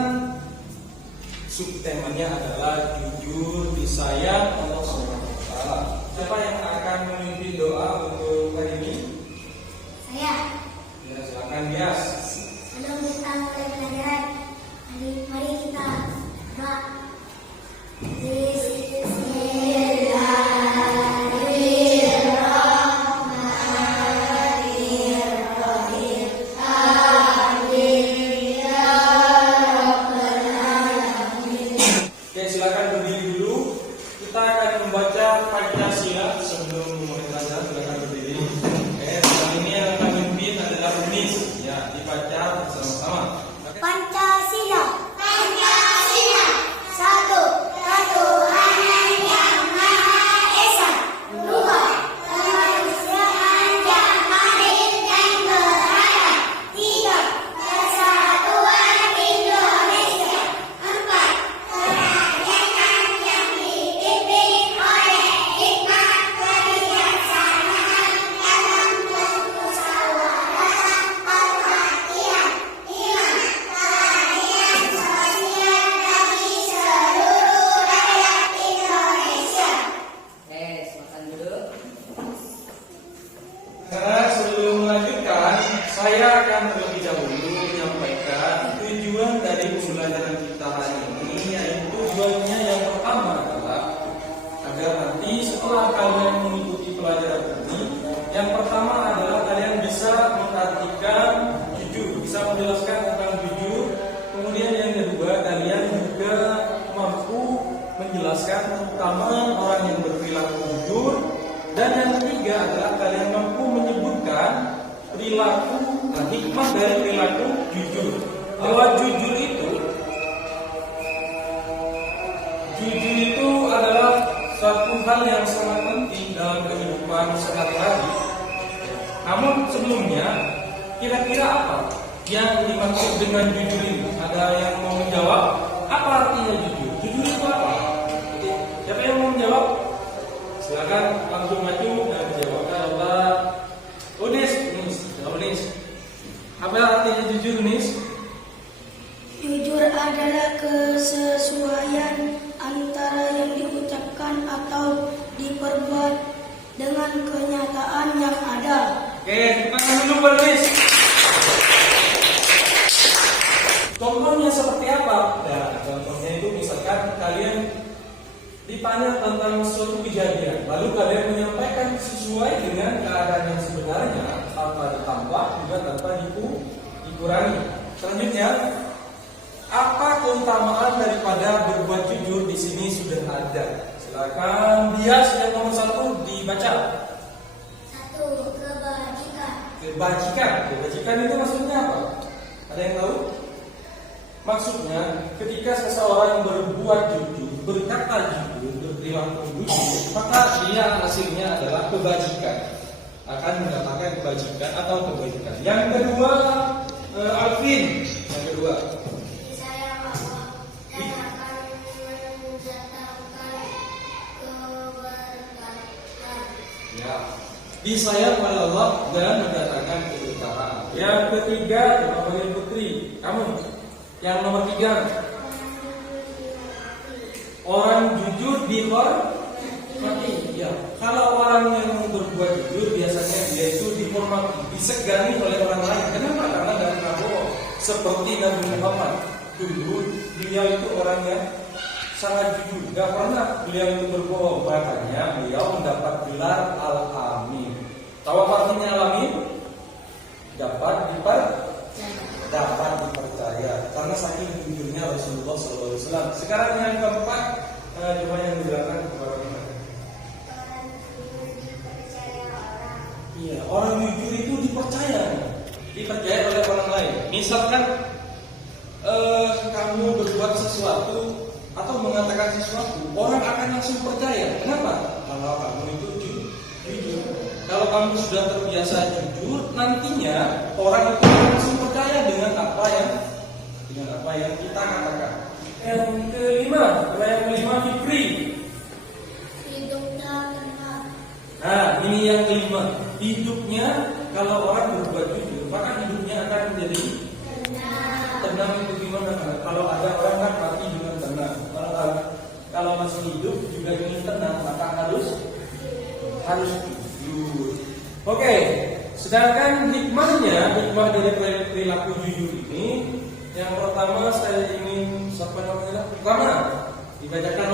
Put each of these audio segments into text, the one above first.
pelajaran subtemanya adalah jujur disayang Allah Subhanahu wa taala. Siapa yang akan memimpin doa untuk hari ini? Saya. Ya, silakan Bias. Sebelum kita mulai pelajaran, mari kita doa. Silakan berdiri dulu. Kita akan membaca Pancasila sebelum memulai pelajaran. Silakan berdiri. Kali ini yang akan memimpin adalah Unis. Ya, dibaca bersama-sama. Pancasila. Pancasila. Satu, ketuhanan yang Maha Esa. Dua, kemanusiaan yang adil dan beradab. Tiga, persatuan Indonesia. Empat, kerajaan yang dipimpin oleh hikmah kebijaksanaan dalam kemusyawaratan perhatian. Lima, keadilan sosial bagi seluruh rakyat Indonesia. Silakan duduk. Karena sebelum melanjutkan, saya akan terlebih dahulu menyampaikan tujuan dari pembelajaran kita hari ini, yaitu tujuannya yang pertama adalah agar nanti setelah kalian mengikuti pelajaran ini, yang pertama adalah kalian bisa mengartikan jujur, bisa menjelaskan tentang jujur. Kemudian yang kedua, kalian juga mampu menjelaskan keutamaan orang yang berperilaku jujur. Dan yang ketiga adalah kalian mampu menyebutkan perilaku hikmah dari perilaku jujur. Bahwa jujur itu adalah suatu hal yang sangat penting dalam kehidupan sehari-hari. Namun sebelumnya, kira-kira apa yang dimaksud dengan jujur ini? Ada yang mau menjawab? Apa artinya jujur? Jujur itu apa? Siapa yang mau menjawab? Silakan langsung maju dan jawab. Allah. Unis. Apa artinya jujur, Unis? Jujur adalah kesesuaian antara yang diucapkan atau diperbuat dengan kenyataan yang ada. Oke, kita dulu Pak Unis. Contohnya seperti apa? Nah, contohnya itu misalkan kalian ditanya tentang suatu kejadian, lalu kalian menyampaikan sesuai dengan keadaan yang sebenarnya, tanpa ditambah juga tanpa dikurangi. Selanjutnya, apa keutamaan daripada berbuat jujur di sini sudah ada. Silakan Bias yang nomor 1 dibaca. Satu, kebajikan. Kebajikan itu maksudnya apa? Ada yang tahu? Maksudnya, ketika seseorang berbuat jujur, berkata jujur, berperilaku jujur, maka dia hasilnya adalah kebajikan. Akan mendapatkan kebajikan atau kebaikan. Yang kedua, Alvin. Yang kedua, Disayang Allah dan akan mendatangkan keberkahan. ya, disayang oleh Allah dan mendatangkan keberkahan. Yang ketiga, Bapak Putri, kamu. Yang nomor 3, orang jujur dihormati. Ya, kalau orang yang berbuat jujur biasanya dia itu dihormati, disegani oleh orang lain. Kenapa? Karena dari Prabowo seperti Nabi Muhammad dulu, beliau itu orangnya sangat jujur, gak pernah beliau itu berbohong. Makanya beliau mendapat gelar Al-Amin. Tahu apa artinya Al-Amin? Dapat dipercaya karena saking jujurnya Rasulullah SAW. Sekarang yang keempat, coba yang di belakang kepada kita. Iya, orang jujur itu dipercaya oleh orang lain. Misalkan kamu berbuat sesuatu atau mengatakan sesuatu, orang akan langsung percaya. Kenapa? Kalau kamu itu jujur. Kalau kamu sudah terbiasa jujur, nantinya orang itu langsung percaya dengan apa yang kita katakan. Yang kelima, Fikri. Hidupnya tenang. Nah, ini yang kelima. Hidupnya, kalau orang berbuat jujur, maka hidupnya akan menjadi tenang. Itu gimana? Kalau harus jujur. Oke, sedangkan hikmah dari perilaku jujur ini, yang pertama saya ingin pertama dibacakan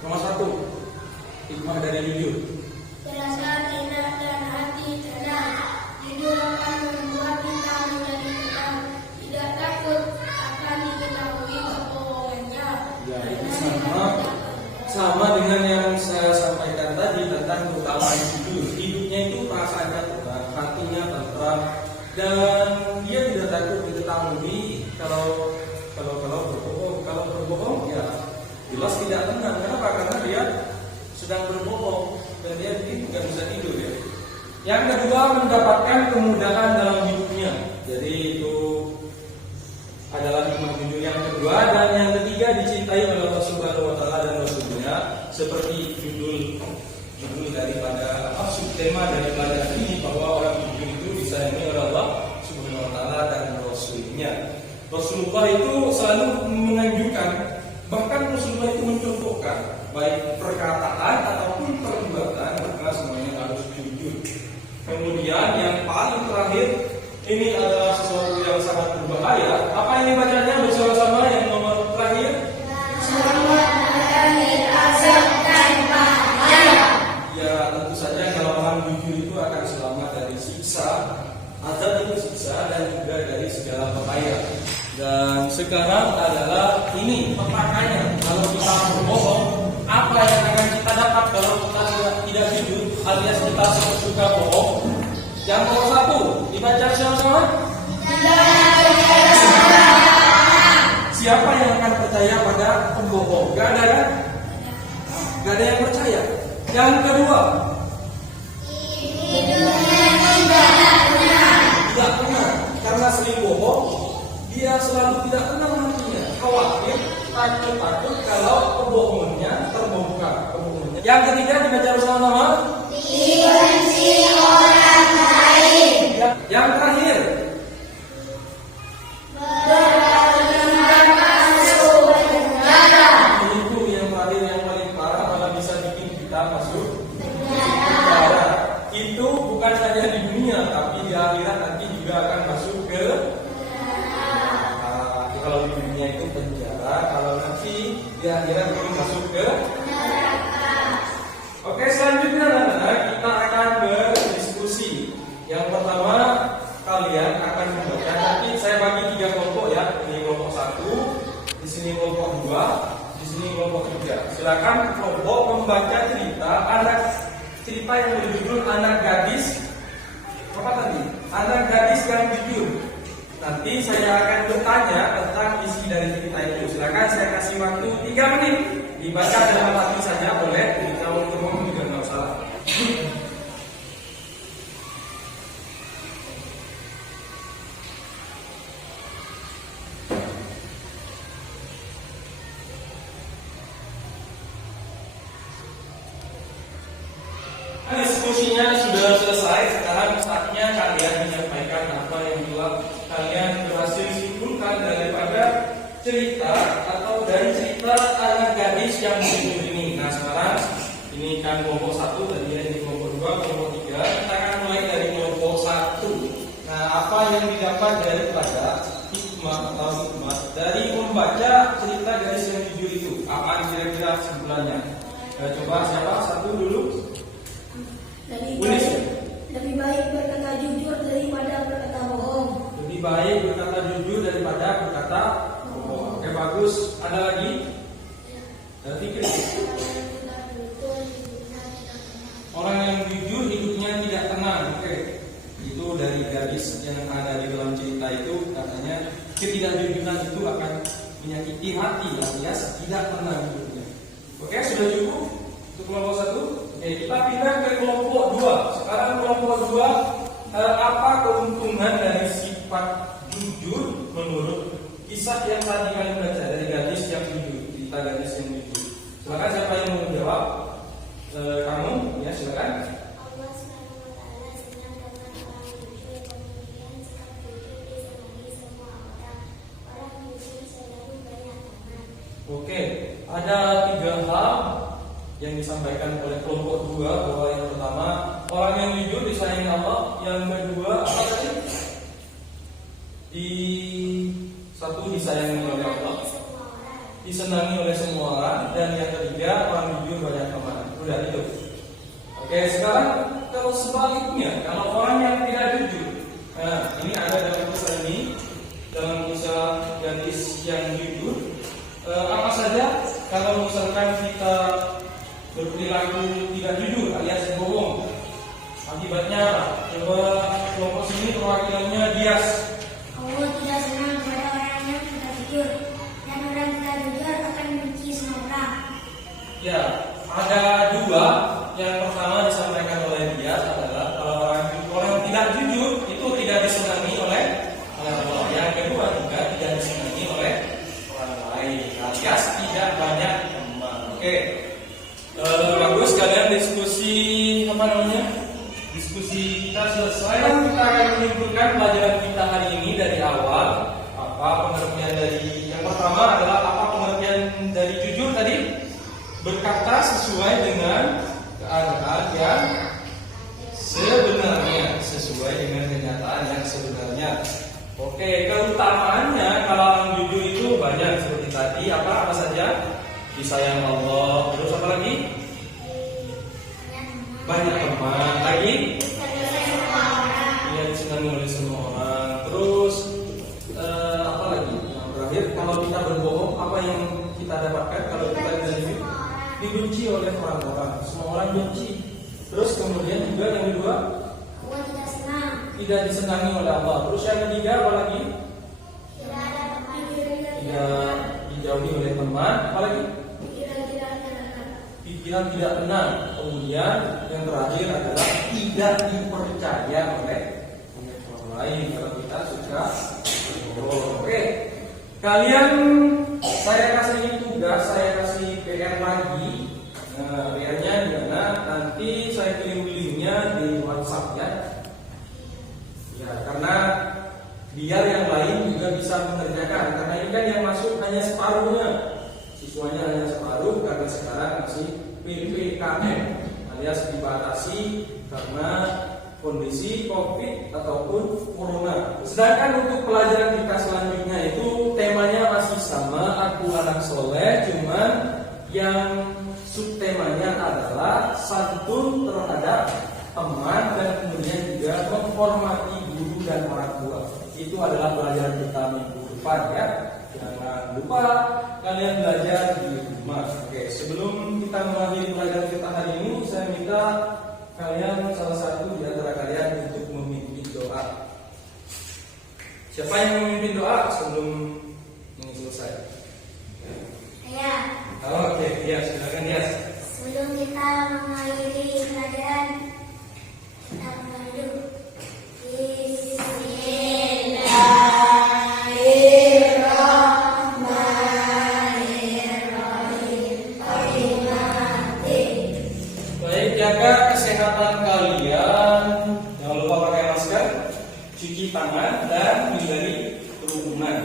nomor 1 hikmah dari jujur. Rasa enak dan hati tenang. Jujur akan membuat kita menjadi tenang, tidak takut akan diketahui kebohongannya. Ya, itu sama dengan yang saya sampaikan tadi tentang keutamaan jujur. Hidupnya itu perasaannya tenang, hatinya tentram, dan dia tidak takut diketahui kalau berbohong. Kalau berbohong ya jelas tidak tenang. Kenapa? Karena dia sedang berbohong dan dia tidak bisa tidur ya. Yang kedua, mendapatkan kemudahan dalam hidupnya. Jadi itu adalah hikmah jujur yang kedua. Dan yang ketiga, dicintai oleh Allah Subhanahu wa taala dan Rasulnya, seperti judul daripada subtema daripada ini, bahwa orang jujur itu disayangi oleh Allah Subhanahu wa taala dan Rasulnya. Rasulullah itu selalu menganjurkan, bahkan Rasulullah itu mencontohkan baik perkataan ataupun perbuatan, maka semuanya harus jujur. Kemudian yang paling terakhir, ini adalah sesuatu yang sangat berbahaya. Apa ini bacanya bersama-sama yang nomor terakhir? Selamat dari azab dan bahaya. Ya, tentu saja kalau orang jujur itu akan selamat dari siksa, azab itu siksa, dan juga dari segala bahaya. Dan sekarang adalah ini petakannya. Kalau kita berbohong, apa yang akan kita dapat kalau kita tidak jujur alias kita suka bohong? Yang nomor 1 dibaca sama-sama. Siapa yang akan percaya pada pembohong? Gak ada kan? Gak ada yang percaya. Yang kedua, tidak tenang karena sering bohong. Dia selalu tidak tenang hatinya, khawatir, takut kalau kebohongannya terbongkar. Yang ketiga dibaca bersama-sama. Dibenci orang lain. Yang terakhir, Bertindak masuk penjara. itu yang terakhir yang paling parah, malah bisa bikin kita masuk penjara. Itu bukan saja di dunia, tapi di akhirat nanti juga akan masuk ke kalau di dunia itu penjara, kalau nanti di akhirat itu masuk ke neraka. Oke, selanjutnya anak-anak kita akan berdiskusi. Yang pertama, kalian akan membaca, tapi saya bagi 3 kelompok ya. Ini kelompok 1, di sini kelompok 2, di sini kelompok 3. Silakan kelompok membaca cerita yang berjudul Anak Gadis. Apa tadi? Anak Gadis yang Jujur. Nanti saya akan bertanya tentang isi dari cerita itu. Silakan saya kasih waktu 3 menit. Dibaca dalam hati saja boleh. Kalau ngomong juga nggak salah. Diskusinya sudah selesai. Sekarang saatnya kalian menyampaikan apa yang telah kalian berhasil simpulkan daripada cerita atau dari cerita Anak Gadis yang jujur ini. Nah, sekarang ini kan kelompok 1, tadi ini kelompok 2, kelompok 3. Kita akan mulai dari kelompok 1. Nah, apa yang didapat daripada hikmah dari membaca cerita Gadis yang Jujur itu? Apa kira-kira kesimpulannya? Coba siapa? 1 dulu. Lebih baik berkata jujur daripada berkata bohong. Lebih baik berkata jujur daripada berkata bohong. Oke, bagus. Ada lagi? Fikir. Orang yang jujur hidupnya tidak tenang. Oke. Itu dari gadis yang ada di dalam cerita itu, katanya ketidakjujuran itu akan menyakiti hati alias tidak tenang hidupnya. Oke, sudah cukup untuk kelompok 1. Oke, kita pindah ke kelompok 2. Sekarang kelompok 2, apa keuntungan dari sifat jujur menurut kisah yang tadi kalian baca dari gadis yang jujur, cerita gadis yang jujur. Silakan siapa yang mau menjawab? Kamu, ya silakan. Allah Subhanahu wa taala senang dengan orang jujur, kemudian sikap jujur disenangi semua orang. Orang jujur selalu banyak teman. Oke, ada 3 hal yang disampaikan oleh kelompok 2 bahwa yang pertama orang yang jujur disayangi Allah, yang kedua apa tadi? Satu disayangi oleh Allah, disenangi oleh semua orang, dan yang ketiga orang jujur banyak teman. Udah itu. Oke, sekarang kalau sebaliknya, kalau orang yang tidak jujur, nah ini ada dalam kisah ini, dalam kisah gadis yang jujur. Apa saja kalau misalkan kita berperilaku tidak jujur alias bohong, akibatnya coba kelompok sini perwakilannya Dias. Allah tidak senang kepada orang yang tidak jujur, dan orang tidak jujur akan membenci semua orang. Ya, ada dua. Yang pertama disampaikan oleh Dias adalah kalau orang tidak jujur itu tidak disenangi oleh Allah. Yang kedua juga tidak disenangi oleh orang lain, alias tidak banyak teman. Oke. Bagus, kalian diskusi diskusi kita selesai. Kita akan menyimpulkan pelajaran kita hari ini dari awal. Apa pengertian dari yang pertama adalah apa pengertian dari jujur tadi? Berkata sesuai dengan keadaan yang sebenarnya, sesuai dengan kenyataan yang sebenarnya. Oke, keutamaannya kalau orang jujur itu banyak seperti tadi. Apa saja? Disayang Allah. Terus apa lagi? Banyak teman. Lagi? Iya, disenangi oleh semua orang. Terus apa lagi? Yang terakhir, kalau kita berbohong, apa yang kita dapatkan kalau kita tidak jujur? Dibenci oleh orang-orang. Semua orang benci. Terus kemudian juga yang kedua, Allah tidak senang. tidak disenangi oleh Allah. Terus yang ketiga apa lagi? Tidak ada teman. Tidak dijauhi oleh teman. Apa lagi? Pikiran tidak tenang. Kemudian yang terakhir adalah tidak dipercaya oleh orang lain kalau kita suka. Oke. Kalian, saya kasih tugas, saya kasih PR lagi. Nah, PR-nya di mana? Nanti saya kirim linknya di WhatsApp ya. Ya, karena biar yang lain juga bisa mengerjakan. Karena ini kan yang masuk hanya separuhnya. Siswanya hanya separuh karena sekarang masih PPKM alias dibatasi karena kondisi COVID ataupun Corona. Sedangkan untuk pelajaran kita selanjutnya itu temanya masih sama, aku anak soleh, cuman yang subtemanya adalah santun terhadap teman dan kemudian juga menghormati guru dan orang tua. Itu adalah pelajaran kita minggu depan ya. Jangan lupa kalian belajar di rumah. Oke, sebelum kita mengakhiri pelajaran kita hari ini, saya minta kalian salah satu di antara kalian untuk memimpin doa. Siapa yang memimpin doa sebelum ini selesai? Saya. Oke, Dias, silakan Dias. Sebelum kita mengakhiri pelajaran, kita mulai dulu. Baik, jaga kesehatan kalian. Jangan lupa pakai masker, cuci tangan, dan hindari kerumunan.